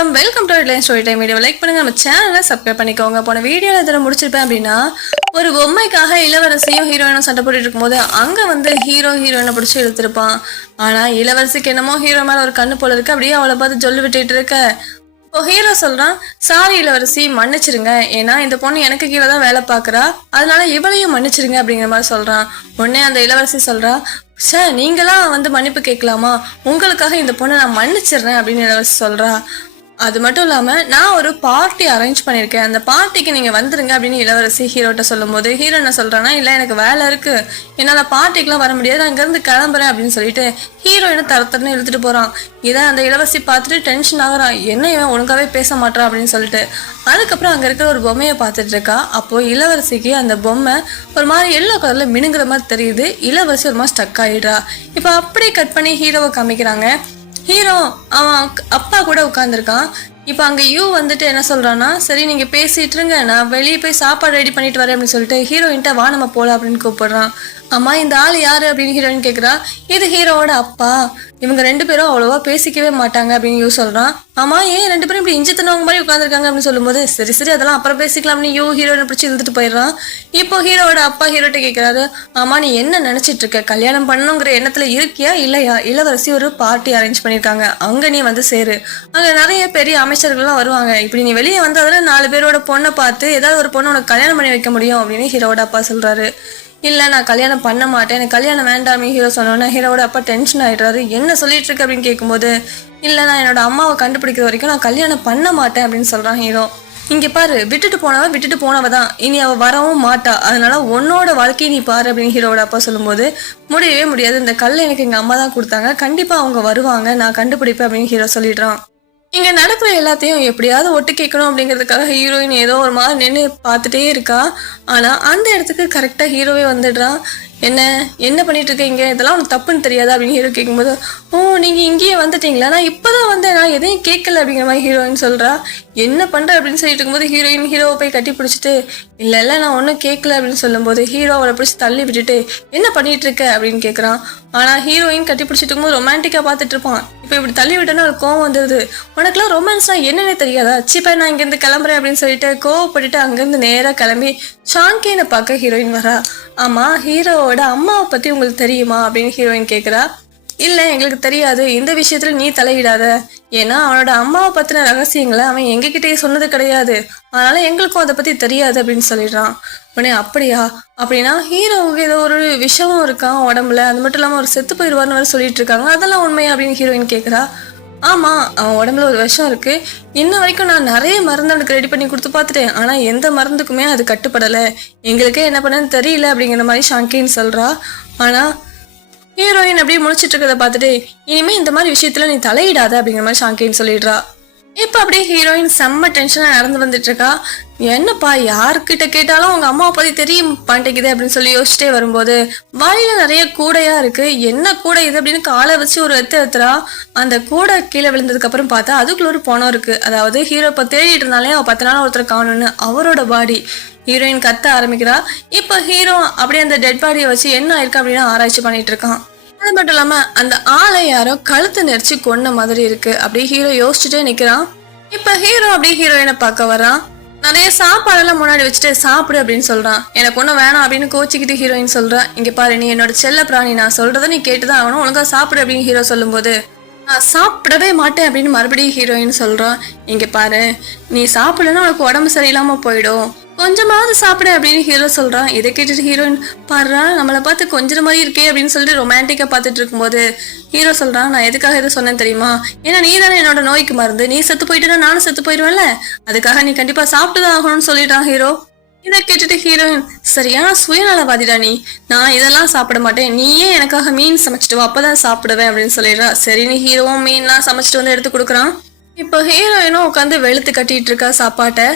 வணக்கம், welcome to headline story time. Video like பண்ணுங்க, நம்ம சேனலை சப்ஸ்கிரைப் பண்ணிக்கோங்க. போன வீடியோவில் இதில் முடிச்சிருப்பேன் அப்படின்னா, ஒரு பொம்மைக்காக இளவரசியும் ஹீரோயினும் சண்டை போட்டுட்டு இருக்கும்போது அங்கே வந்து ஹீரோயினை பிடிச்சி இழுத்துருப்பான். ஆனால் இளவரசிக்கு என்னமோ ஹீரோ மேலே ஒரு கண்ணு போல இருக்கு. அப்படியே அவளை பார்த்து சொல்லி விட்டுட்டு இருக்க. இப்போ ஹீரோ சொல்றான், சாரி இளவரசி, மன்னிச்சிருங்க. ஏன்னா இந்த பொண்ணு எனக்கு கீழே தான் வேலை பார்க்குறா, அதனால இவளையும் மன்னிச்சிருங்க அப்படிங்கிற மாதிரி சொல்றான். உடனே அந்த இளவரசி சொல்றா, சார் நீங்களாம் வந்து மன்னிப்பு கேட்கலாமா, உங்களுக்காக இந்த பொண்ணை நான் மன்னிச்சிடுறேன் அப்படின்னு இளவரசி சொல்றா. அது மட்டும் இல்லாமல் நான் ஒரு பார்ட்டி அரேஞ்ச் பண்ணியிருக்கேன், அந்த பார்ட்டிக்கு நீங்கள் வந்துருங்க அப்படின்னு இளவரசி ஹீரோட்ட சொல்லும்போது ஹீரோ என்ன சொல்கிறான்னா, இல்லை எனக்கு வேலை இருக்குது, என்னால் பார்ட்டிக்கெலாம் வர முடியாது, அங்கேருந்து கிளம்புறேன் அப்படின்னு சொல்லிட்டு ஹீரோயினை தரத்தரன்னு இழுத்துட்டு போகிறான். இதை அந்த இளவரசி பார்த்துட்டு டென்ஷன் ஆகிறான், என்ன இவன் ஒழுங்காகவே பேச மாட்டான் அப்படின்னு சொல்லிட்டு. அதுக்கப்புறம் அங்கே இருக்கிற ஒரு பொம்மையை பார்த்துட்டு இருக்கா. அப்போது இளவரசிக்கு அந்த பொம்மை ஒரு மாதிரி எல்லோ கலரில் மினுங்கிற மாதிரி தெரியுது. இளவரசி ஒரு மாதிரி ஸ்டக் ஆகிடுறா. இப்போ அப்படியே கட் பண்ணி ஹீரோவை காமிக்கிறாங்க. ஹீரோ அவன் அப்பா கூட உட்காந்துருக்கான். இப்போ அங்கே யூ வந்துட்டு என்ன சொல்கிறான்னா, சரி நீங்கள் பேசிகிட்டு இருங்க, நான் வெளியே போய் சாப்பாடு ரெடி பண்ணிட்டு வரேன் அப்படின்னு சொல்லிட்டு ஹீரோயின்ட்ட வா நம்ம போகலாம் அப்படின்னு கூப்பிடுறான். அம்மா இந்த ஆள் யார் அப்படின்னு ஹீரோயின் கேட்குறா. இது ஹீரோவோட அப்பா, இவங்க ரெண்டு பேரும் அவ்வளோவா பேசிக்கவே மாட்டாங்க அப்படின்னு யூ சொல்கிறான். ஆமாம், ஏன் ரெண்டு பேரும் இப்படி இஞ்சி தண்ணவங்க மாதிரி உட்காந்துருக்காங்க அப்படின்னு சொல்லும்போது, சரி சரி அதெல்லாம் அப்புறம் பேசிக்கலாம் அப்படின்னு யூ ஹீரோயினை பிடிச்சி இழுத்துட்டு போயிடுறான். இப்போ ஹீரோவோட அப்பா ஹீரோட்ட கேட்குறாரு, ஆமாம் நீ என்ன நினச்சிட்டு இருக்க, கல்யாணம் பண்ணணுங்கிற எண்ணத்தில் இருக்கியா இல்லையா, இளவரசி ஒரு பார்ட்டி அரேஞ்ச் பண்ணியிருக்காங்க, அங்கே நீ வந்து சேரு, அங்கே நிறைய பெரிய அமைச்சர்கள்லாம் வருவாங்க, இப்படி நீ வெளியே வந்து அதில் 4 பேரோட பொண்ணை பார்த்து ஏதாவது ஒரு பொண்ணை உனக்கு கல்யாணம் பண்ணி வைக்க முடியும் அப்படின்னு ஹீரோவோட அப்பா சொல்கிறாரு. இல்லை நான் கல்யாணம் பண்ண மாட்டேன், எனக்கு கல்யாணம் வேண்டாமே ஹீரோ சொன்னோன்னா ஹீரோவோட அப்பா டென்ஷன் ஆகிடுறாரு. என்ன சொல்லிட்டு இருக்கு அப்படின்னு கேட்கும்போது, இல்லை நான் என்னோட அம்மாவை கண்டுபிடிக்கிற வரைக்கும் நான் கல்யாணம் பண்ண மாட்டேன் அப்படின்னு சொல்கிறான் ஹீரோ. இங்கே பாரு, விட்டுட்டு போனவ தான், இனி அவள் வரவும் மாட்டா, அதனால உன்னோட வாழ்க்கையை நீ பாரு அப்படின்னு ஹீரோவோட அப்பா சொல்லும்போது, முடியவே முடியாது, இந்த கல்லை எனக்கு எங்கள் அம்மா தான் கொடுத்தாங்க, கண்டிப்பாக அவங்க வருவாங்க, நான் கண்டுபிடிப்பேன் அப்படின்னு ஹீரோ சொல்லிடுறான். இங்கே நடக்கிற எல்லாத்தையும் எப்படியாவது ஒட்டு கேட்கணும் அப்படிங்கிறதுக்காக ஹீரோயின் ஏதோ ஒரு மாதிரி நின்று பார்த்துட்டே இருக்கா. ஆனால் அந்த இடத்துக்கு கரெக்டாக ஹீரோவே வந்துடுறான். என்ன பண்ணிட்டு இருக்கீங்க, இதெல்லாம் உனக்கு தப்புன்னு தெரியாதா அப்படின்னு ஹீரோ கேட்கும்போது, ஓ நீங்கள் இங்கேயே வந்துட்டீங்களா, நான் இப்போ தான் வந்தேன், நான் எதையும் கேட்கல அப்படிங்கிற மாதிரி ஹீரோயின் சொல்கிறா. என்ன பண்ணுற அப்படின்னு சொல்லிட்டு இருக்கும்போது ஹீரோவை போய் கட்டி பிடிச்சிட்டு, இல்லை நான் ஒன்றும் கேட்கல அப்படின்னு சொல்லும்போது ஹீரோ அவளை பிடிச்சி தள்ளி விட்டுட்டு, என்ன பண்ணிட்டு இருக்க அப்படின்னு கேட்குறான். ஆனால் ஹீரோயின் கட்டி பிடிச்சிட்டு இருக்கும்போது ரொமான்டிக்காக பார்த்துட்டு இருப்பான். இப்போ இப்படி தள்ளி விட்டோன்னா ஒரு கோவம் வந்துடுது. உனக்குலாம் ரொமான்ஸ்னால் என்னென்ன தெரியாதா, சிப்பா நான் இங்கேருந்து கிளம்புறேன் அப்படின்னு சொல்லிட்டு கோவப்பட்டுட்டு அங்கேருந்து நேராக கிளம்பி ஷாங்கேனை பார்க்க ஹீரோயின் வரா. ஆமாம், ஹீரோவோட அம்மாவை பற்றி உங்களுக்கு தெரியுமா அப்படின்னு ஹீரோயின் கேட்குறா. இல்லை எங்களுக்கு தெரியாது, இந்த விஷயத்தில் நீ தலையிடாத, ஏன்னா அவனோட அம்மாவை பற்றின ரகசியங்களை அவன் எங்ககிட்டயே சொன்னது கிடையாது, அதனால எங்களுக்கும் அதை பற்றி தெரியாது அப்படின்னு சொல்லிடுறான். உடனே அப்படியா, அப்படின்னா ஹீரோவுக்கு ஏதோ ஒரு விஷமும் இருக்கான் உடம்புல, அது மட்டும் இல்லாமல் ஒரு செத்து போயிடுவார்னு வேறு சொல்லிட்டு இருக்காங்க, அதெல்லாம் உண்மையா அப்படின்னு ஹீரோயின் கேட்குறா. ஆமாம், அவன் உடம்புல ஒரு விஷம் இருக்குது, இன்ன வரைக்கும் நான் நிறைய மருந்து அவனுக்கு ரெடி பண்ணி கொடுத்து பார்த்துட்டேன், ஆனால் எந்த மருந்துக்குமே அது கட்டுப்படலை, எங்களுக்கே என்ன பண்ணன்னு தெரியல அப்படிங்கிற மாதிரி ஷாங்கின்னு சொல்கிறா. ஆனால் ஹீரோயின் அப்படியே முடிச்சிட்டு இருக்கிறத பார்த்துட்டு, இனிமேல் இந்த மாதிரி விஷயத்துல நீ தலையிடாத அப்படிங்கிற மாதிரி ஷாங்கின்னு சொல்லிடுறா. இப்போ அப்படியே ஹீரோயின் செம்ம டென்ஷனாக நடந்து வந்துட்டு இருக்கா. என்னப்பா யாருக்கிட்ட கேட்டாலும் அவங்க அம்மாவை பற்றி தெரிய மாட்டேங்குது அப்படின்னு சொல்லி யோசிச்சுட்டே வரும்போது, வாயில நிறைய கூடையா இருக்கு, என்ன கூடை இது அப்படின்னு காலை வச்சு ஒரு எத்துறா. அந்த கூடை கீழே விழுந்ததுக்கு அப்புறம் பார்த்தா அதுக்குள்ள ஒரு பணம் இருக்கு. அதாவது ஹீரோ இப்போ தேடிட்டு இருந்தாலே அவள் 10 நாள் ஒருத்தர் காணும்னு அவரோட பாடி. ஹீரோயின் கத்த ஆரம்பிக்கிறா. இப்போ ஹீரோ அப்படியே அந்த டெட் பாடியை வச்சு என்ன ஆயிருக்கு அப்படின்னு ஆராய்ச்சி பண்ணிட்டு இருக்கான். அது மட்டும் இல்லாம அந்த ஆளை யாரோ கழுத்து நெரிச்சு கொன்ன மாதிரி இருக்கு. அப்படியே ஹீரோ யோசிச்சுட்டே நிக்கிறான். இப்ப ஹீரோ அப்படியே ஹீரோயினை பார்க்க வரான். நிறைய சாப்பாடெல்லாம் முன்னாடி வச்சுட்டு சாப்பிடு அப்படின்னு சொல்றான். எனக்கு ஒன்றும் வேணாம் அப்படின்னு கோச்சிக்கிட்டு ஹீரோயின் சொல்றான். இங்க பாரு, நீ என்னோட செல்ல பிராணி, நான் சொல்றத நீ கேட்டுதான் ஆகணும், ஒழுங்கா சாப்பிடு அப்படின்னு ஹீரோ சொல்லும்போது, நான் சாப்பிடவே மாட்டேன் அப்படின்னு மறுபடியும் ஹீரோயின் சொல்றான். இங்க பாரு, நீ சாப்பிடலன்னா உனக்கு உடம்பு சரியில்லாம போயிடும், கொஞ்சமாவது சாப்பிடு அப்படின்னு ஹீரோ சொல்றான். இதை கேட்டுட்டு ஹீரோயின், பாரு நம்மளை பார்த்து கொஞ்சம் மாதிரி இருக்கே அப்படின்னு சொல்லிட்டு ரொமான்டிக்கா பார்த்துட்டு இருக்கும்போது ஹீரோ சொல்றான், நான் எதுக்காக இதை சொன்னேன்னு தெரியுமா, ஏன்னா நீ தானே என்னோட நோய்க்கு மருந்து, நீ செத்து போயிட்டுனா நானும் செத்து போயிடுவேன்ல, அதுக்காக நீ கண்டிப்பா சாப்பிட்டுதான் ஆகணும்னு சொல்லிட்டான் ஹீரோ. இதை கேட்டுட்டு ஹீரோயின், சரியான சுயநலவாதிடா நீ, நான் இதெல்லாம் சாப்பிட மாட்டேன், நீயே எனக்காக மீன் சமைச்சிட்டு வா, அப்பதான் சாப்பிடுவேன் அப்படின்னு சொல்லிடுறா. சரின்னு ஹீரோவும் மீன்லாம் சமைச்சிட்டு வந்து எடுத்து கொடுக்குறான். இப்போ ஹீரோயினும் உட்காந்து வெளுத்து கட்டிட்டு இருக்கா சாப்பாட்டை.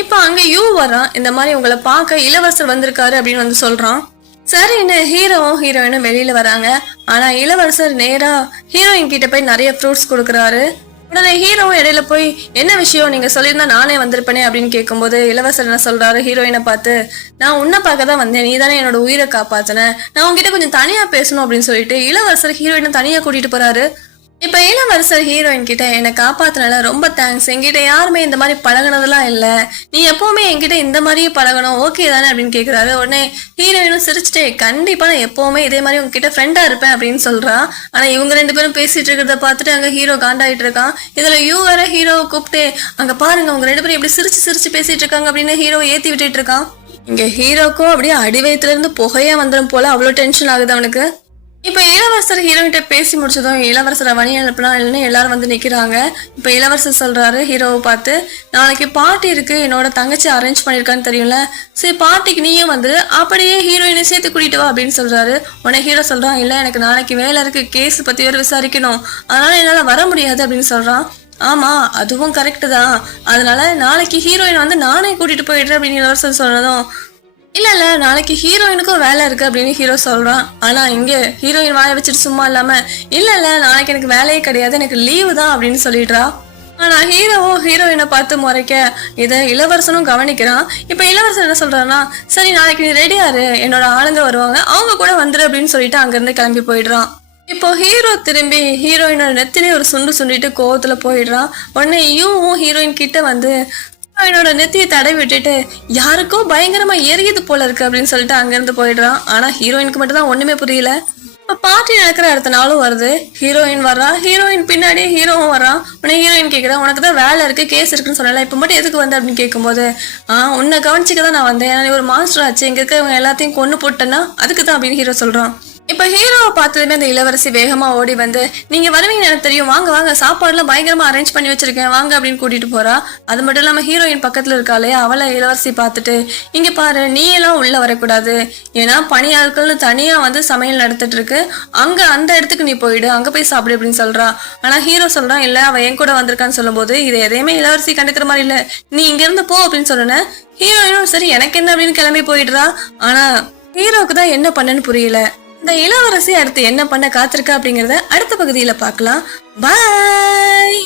இப்போ அங்கே யூ வரான். இந்த மாதிரி உங்களை பார்க்க இளவரசர் வந்திருக்காரு அப்படின்னு வந்து சொல்றான். சரின்னு ஹீரோவும் ஹீரோயினும் வெளியில வராங்க. ஆனா இளவரசர் நேரா ஹீரோயின் கிட்ட போய் நிறைய ஃப்ரூட்ஸ் கொடுக்குறாரு. உடனே ஹீரோவும் இடையில போய், என்ன விஷயம், நீங்க சொல்லியிருந்தா நானே வந்திருப்பேனே அப்படின்னு கேட்கும்போது இளவரசர் என்ன சொல்றாரு ஹீரோயினை பார்த்து, நான் உன்னை பார்க்க தான் வந்தேன், நீ தானே என்னோட உயிரை காப்பாத்தின, நான் உங்ககிட்ட கொஞ்சம் தனியா பேசணும் அப்படின்னு சொல்லிட்டு இளவரசர் ஹீரோயினை தனியா கூட்டிட்டு போறாரு. இப்ப இளவரசர் ஹீரோயின் கிட்ட என்னை காப்பாத்தினால ரொம்ப தேங்க்ஸ், என்கிட்ட யாருமே இந்த மாதிரி பழகினதெல்லாம் இல்ல, நீ எப்பவுமே என்கிட்ட இந்த மாதிரியே பழகணும், ஓகே தானே அப்படின்னு கேக்குறாரு. உடனே ஹீரோயினும் சிரிச்சுட்டே கண்டிப்பா நான் எப்பவுமே இதே மாதிரி உங்ககிட்ட ஃப்ரெண்டா இருப்பேன் அப்படின்னு சொல்றா. ஆனா இவங்க 2 பேரும் பேசிட்டு இருக்கிறத பார்த்துட்டு அங்க ஹீரோ காண்டாயிட்டு இருக்கான். இதுல வேற ஹீரோவை கூப்பிட்டு அங்க பாருங்க அவங்க 2 பேரும் எப்படி சிரிச்சு சிரிச்சு பேசிட்டு இருக்காங்க அப்படின்னு ஹீரோவை ஏத்தி விட்டுட்டு இருக்கான். இங்க ஹீரோக்கும் அப்படியே அடிவயத்துல இருந்து புகையா வந்துடும் போல, அவ்வளவு டென்ஷன் ஆகுது அவனுக்கு. இப்ப இளவரசர் ஹீரோயின்கிட்ட பேசி முடிச்சதும் இளவரசரை வழி அனுப்பலாம் இல்லைன்னு எல்லாரும் வந்து நிக்கிறாங்க. இப்ப இளவரசர் சொல்றாரு ஹீரோவை பார்த்து, நாளைக்கு பார்ட்டி இருக்கு, என்னோட தங்கச்சி அரேஞ்ச் பண்ணிருக்கான்னு தெரியும்ல, சரி பார்ட்டிக்கு நீயும் வந்துரு, அப்படியே ஹீரோயினை சேர்த்து கூட்டிட்டு வா அப்படின்னு சொல்றாரு. உடனே ஹீரோ சொல்றான், இல்ல எனக்கு நாளைக்கு வேலை இருக்கு, கேஸ் பத்தி வேற விசாரிக்கணும், அதனால என்னால வர முடியாது அப்படின்னு சொல்றான். ஆமா அதுவும் கரெக்டு தான், அதனால நாளைக்கு ஹீரோயின் வந்து நானே கூட்டிட்டு போயிடுறேன் அப்படின்னு இளவரசர் சொன்னதும், இல்ல நாளைக்கு ஹீரோயினுக்கும் வேலை இருக்கு அப்படின்னு ஹீரோ சொல்றான். ஆனா இங்க ஹீரோயின் வாய வச்சுட்டு சும்மா இல்லாம, இல்ல நாளைக்கு எனக்கு வேலையே கிடையாது, எனக்கு லீவு தான் அப்படின்னு சொல்லிடுறா. ஆனா ஹீரோவும் ஹீரோயினை பார்த்து முறைக்க இதை இளவரசனும் கவனிக்கிறான். இப்ப இளவரசன் என்ன சொல்றான்னா, சரி நாளைக்கு நீ ரெடியாரு, என்னோட ஆளுங்க வருவாங்க, அவங்க கூட வந்துரு அப்படின்னு சொல்லிட்டு அங்கிருந்து கிளம்பி போயிடுறான். இப்போ ஹீரோ திரும்பி ஹீரோயினோட நெத்திலே ஒரு சுண்டு சுண்டிட்டு கோவத்துல போயிடுறான். உடனே இவவும் ஹீரோயின் கிட்ட வந்து ஹீரோயினோட நெத்தியை தடவி விட்டுட்டு, யாருக்கோ பயங்கரமா எரியுது போல இருக்கு அப்படின்னு சொல்லிட்டு அங்கிருந்து போயிடுறான். ஆனா ஹீரோயினுக்கு மட்டும் தான் ஒண்ணுமே புரியல. இப்ப பார்ட்டி நடக்கிற அடுத்த நாளும் வருது. ஹீரோயின் வர்றா, ஹீரோயின் பின்னாடி ஹீரோவும் வர்றான். உடனே ஹீரோயின் கேட்கிறா, உனக்கு தான் வேலை இருக்கு, கேஸ் இருக்குன்னு சொன்னல, இப்ப மட்டும் எதுக்கு வந்த அப்படின்னு கேட்கும்போது, உன்னை கவனிச்சுக்கதான் நான் வந்தேன், நீ ஒரு மாஸ்டர் ஆச்சு, இங்க இருக்க எல்லாத்தையும் கொண்டு போட்டேன்னா அதுக்கு தான் அப்படின்னு ஹீரோ சொல்றான். இப்ப ஹீரோவை பார்த்ததுமே அந்த இளவரசி வேகமா ஓடி வந்து, நீங்க வருவீங்கன்னு எனக்கு தெரியும், வாங்க வாங்க, சாப்பாடுலாம் பயங்கரமா அரேஞ்ச் பண்ணி வச்சிருக்கேன் வாங்க அப்படின்னு கூட்டிட்டு போறா. அது மட்டும் இல்லாம ஹீரோயின் பக்கத்துல இருக்காளே, அவளை இளவரசி பார்த்துட்டு, இங்க பாரு நீ எல்லாம் உள்ள வரக்கூடாது, ஏன்னா பணியாட்கள்னு தனியா வந்து சமையல் நடத்திட்டு இருக்கு, அங்க அந்த இடத்துக்கு நீ போயிடு, அங்க போய் சாப்பிடு அப்படின்னு சொல்றா. ஆனா ஹீரோ சொல்றான், இல்ல அவ என் கூட வந்திருக்கான்னு சொல்லும் போது, இதை எதையுமே இளவரசி கண்டுக்கிற மாதிரி இல்ல, நீ இங்க இருந்து போ அப்படின்னு சொன்னேன். ஹீரோயினும் சரி எனக்கு என்ன அப்படின்னு கிளம்பி போயிடுறா. ஆனா ஹீரோக்கு தான் என்ன பண்ணன்னு புரியல. இந்த இளவரசி அடுத்து என்ன பண்ண காத்திருக்கா அப்படிங்கறத அடுத்த பகுதியில பார்க்கலாம். பாய்.